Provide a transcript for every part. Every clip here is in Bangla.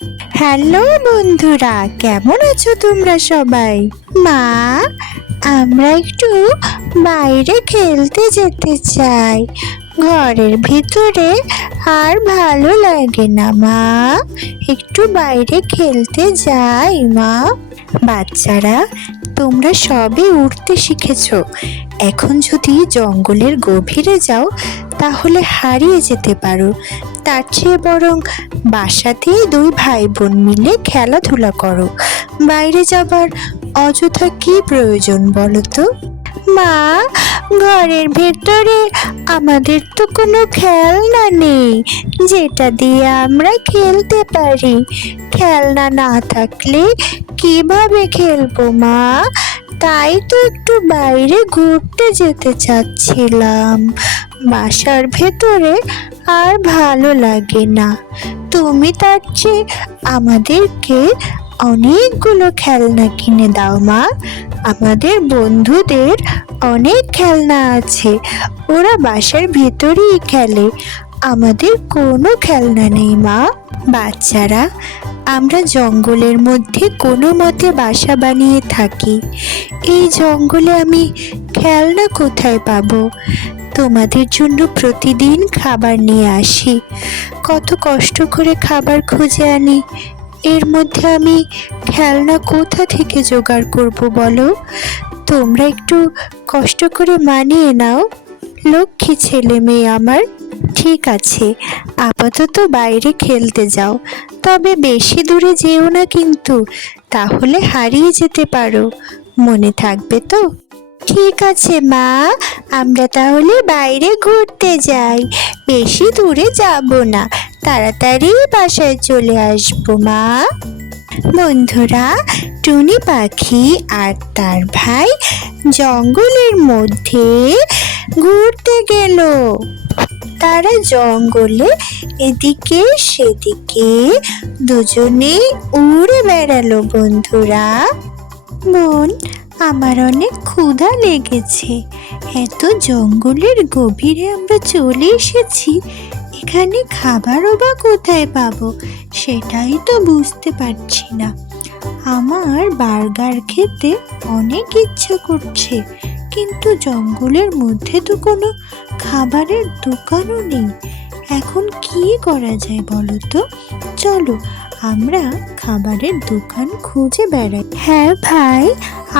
হ্যালো বন্ধুরা, কেমন আছো তোমরা সবাই? মা, আমরা একটু বাইরে খেলতে যেতে চাই। ঘরের ভিতরে আর ভালো লাগে না মা, একটু বাইরে খেলতে যাই মা। বাচ্চারা, তোমরা সবে উঠতে শিখেছো। এখন যদি জঙ্গলের গভীরে যাও তাহলে হারিয়ে যেতে পারো। তার চেয়ে বরং বাসাতেই দুই ভাই বোন মিলে খেলাধুলা করো। বাইরে যাবার অযথা কি প্রয়োজন বলো তো? মা, ঘরের ভেতরে আমাদের তো কোনো খেলনা নেই যেটা দিয়ে আমরা খেলতে পারি। খেলনা না থাকলে কিভাবে খেলবো মা? তাই তো একটু বাইরে ঘুরতে যেতে চাচ্ছিলাম। বাসার ভেতরে আর ভালো লাগে না। তুমি তার চেয়ে আমাদেরকে অনেকগুলো খেলনা কিনে দাও মা। আমাদের বন্ধুদের অনেক খেলনা আছে, ওরা বাসার ভেতরেই খেলে। আমাদের কোনো খেলনা নেই মা। বাচ্চারা, আমরা জঙ্গলের মধ্যে কোনো মতে বাসা বানিয়ে থাকি। এই জঙ্গলে আমি খেলনা কোথায় পাবো? তোমাদের জন্য প্রতিদিন খাবার নিয়ে আসি, কত কষ্ট করে খাবার খুঁজে আনি। এর মধ্যে আমি খেলনা কোথা থেকে জোগাড় করব বলো? তোমরা একটু কষ্ট করে মানিয়ে নাও, লক্ষ্মী ছেলে মেয়ে আমার। ঠিক আছে, আপাতত বাইরে খেলতে যাও, তবে বেশি দূরে যেও না কিন্তু, তাহলে হারিয়ে যেতে পারো। মনে থাকবে তো? ঠিক আছে মা, আমরা তাহলে বাইরে ঘুরতে যাই। বেশি দূরে যাব না, তাড়াতাড়ি বাসায় চলে আসবো মা। বন্ধুরা, টুনি পাখি আর তার ভাই জঙ্গলের মধ্যে ঘুরতে গেল। তারা জঙ্গলে এদিকে সেদিকে দুজনে উড়ে বেড়ালো। বন্ধুরা, বোন, আমার অনেক ক্ষুধা লেগেছে। এত জঙ্গলের গভীরে আমরা চলে এসেছি, এখানে খাবারও বা কোথায় পাবো সেটাই তো বুঝতে পারছি না। আমার বার্গার খেতে অনেক ইচ্ছা করছে, কিন্তু জঙ্গলের মধ্যে তো কোনো খাবারের দোকানও নেই। এখন কি করা যায় বলো তো? চলো আমরা খাবারের দোকান খুঁজে বেড়াই। হ্যাঁ ভাই,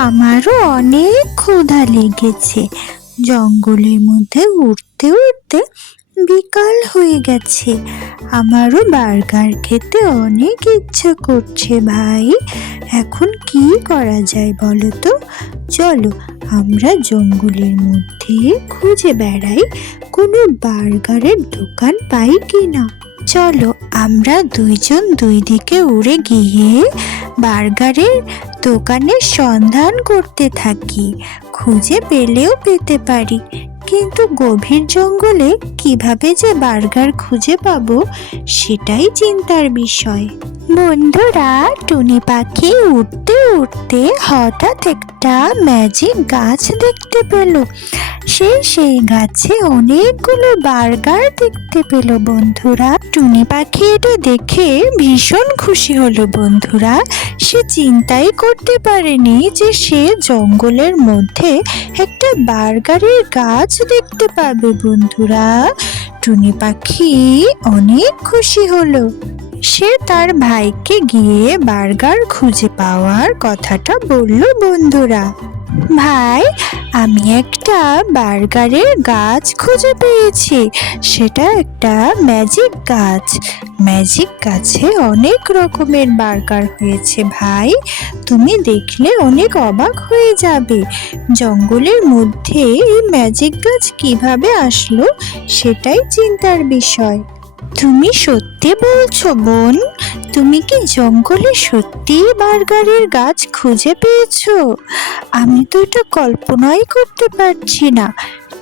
আমারও অনেক ক্ষুধা লেগেছে। জঙ্গলের মধ্যে উঠতে উঠতে বিকাল হয়ে গেছে। আমারও বার্গার খেতে অনেক ইচ্ছা করছে ভাই। এখন কি করা যায় বলো তো? চলো আমরা জঙ্গলের মধ্যে খুঁজে বেড়াই, কোনো বার্গারের দোকান পাই কি না। চলো আমরা দুইজন দুই দিকে উড়ে গিয়ে বার্গারের দোকানের সন্ধান করতে থাকি। খুঁজে পেলেও পেতে পারি, কিন্তু গভীর জঙ্গলে কিভাবে যে বার্গার খুঁজে পাবো সেটাই চিন্তার বিষয়। বন্ধুরা, টুনি পাখি উঠতে উঠতে হঠাৎ একটা ম্যাজিক গাছ দেখতে পেল। সেই গাছে অনেকগুলো বার্গার দেখতে পেল। বন্ধুরা, টুনি পাখি এটা দেখে ভীষণ খুশি হলো। বন্ধুরা, সে চিন্তাই করতে পারেনি যে সে জঙ্গলের মধ্যে একটা বার্গারের গাছ দেখতে পাবে। বন্ধুরা, টুনি পাখি অনেক খুশি হলো। সে তার ভাইকে গিয়ে বার্গার খুঁজে পাওয়ার কথাটা বলল। বন্ধুরা, ভাই, আমি একটা বার্গারের গাছ খুঁজে পেয়েছি। সেটা একটা ম্যাজিক গাছ। ম্যাজিক গাছে অনেক রকমের বার্গার হয়েছে ভাই, তুমি দেখলে অনেক অবাক হয়ে যাবে। জঙ্গলের মধ্যে এই ম্যাজিক গাছ কিভাবে আসলো সেটাই চিন্তার বিষয়। তুমি সত্যি বলছো বোন? তুমি কি জঙ্গলে সত্যি বার্গারের গাছ খুঁজে পেয়েছো? আমি তো এটা কল্পনাই করতে পারছি না।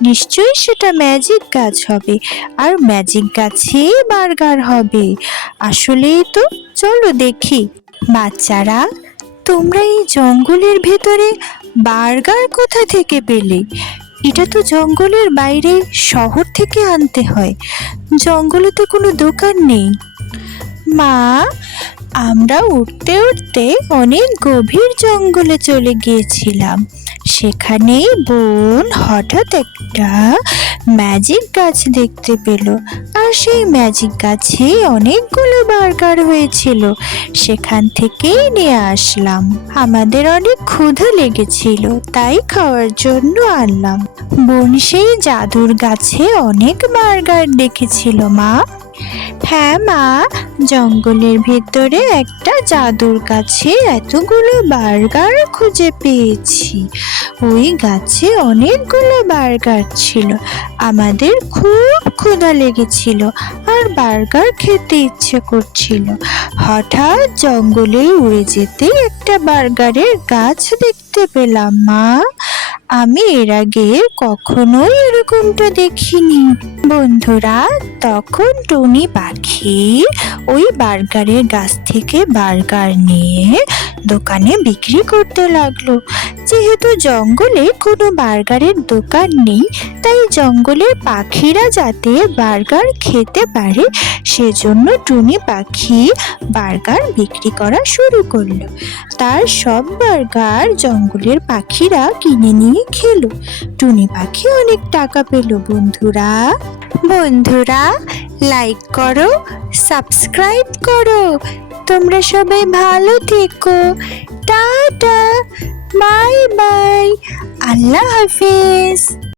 নিশ্চয়ই সেটা ম্যাজিক গাছ হবে, আর ম্যাজিক গাছেই বার্গার হবে। আসলেই তো, চলো দেখি। বাচ্চারা, তোমরা এই জঙ্গলের ভেতরে বার্গার কোথা থেকে পেলে? এটা তো জঙ্গলের বাইরে শহর থেকে আনতে হয়। জঙ্গলে তো কোনো দোকান নেই। মা, আমরা উঠতে উঠতে অনেক গভীর জঙ্গলে চলে গিয়েছিলাম। সেখানেই বোন হঠাৎ একটা ম্যাজিক গাছ দেখতে পেল, আর সেই ম্যাজিক গাছে অনেকগুলো বার্গার হয়েছিল। সেখান থেকেই নিয়ে আসলাম। আমাদের অনেক ক্ষুধা লেগেছিল, তাই খাওয়ার জন্য আনলাম। বোন সেই জাদুর গাছে অনেক বার্গার দেখেছিল মা। হ্যাঁ মা, জঙ্গলের ভেতরে একটা জাদুর গাছে এতগুলো বার্গার খুঁজে পেয়েছি। ওই গাছে অনেকগুলো বার্গার ছিল। আমাদের খুব ক্ষুধা লেগেছিল আর বার্গার খেতে ইচ্ছে করছিল। হঠাৎ জঙ্গলে উড়ে যেতে একটা বার্গারের গাছ দেখতে পেলাম মা। আমি এর আগে কখনোই এরকমটা দেখিনি। বন্ধুরা, তখন টুনি পাখি ওই বার্গারের গাছ থেকে বার্গার নিয়ে দোকানে বিক্রি করতে লাগলো। যেহেতু জঙ্গলে কোনো বার্গারের দোকান নেই, তাই জঙ্গলের পাখিরা যাতে বার্গার খেতে পারে সেজন্য টুনি পাখি বার্গার বিক্রি করা শুরু করলো। তার সব বার্গার জঙ্গলের পাখিরা কিনে নিয়ে খেলো। টুনি পাখি অনেক টাকা পেল। বন্ধুরা, লাইক করো, সাবস্ক্রাইব করো। তোমরা সবাই ভালো থেকো। টাটা, বাই বাই, আল্লাহ হাফেজ।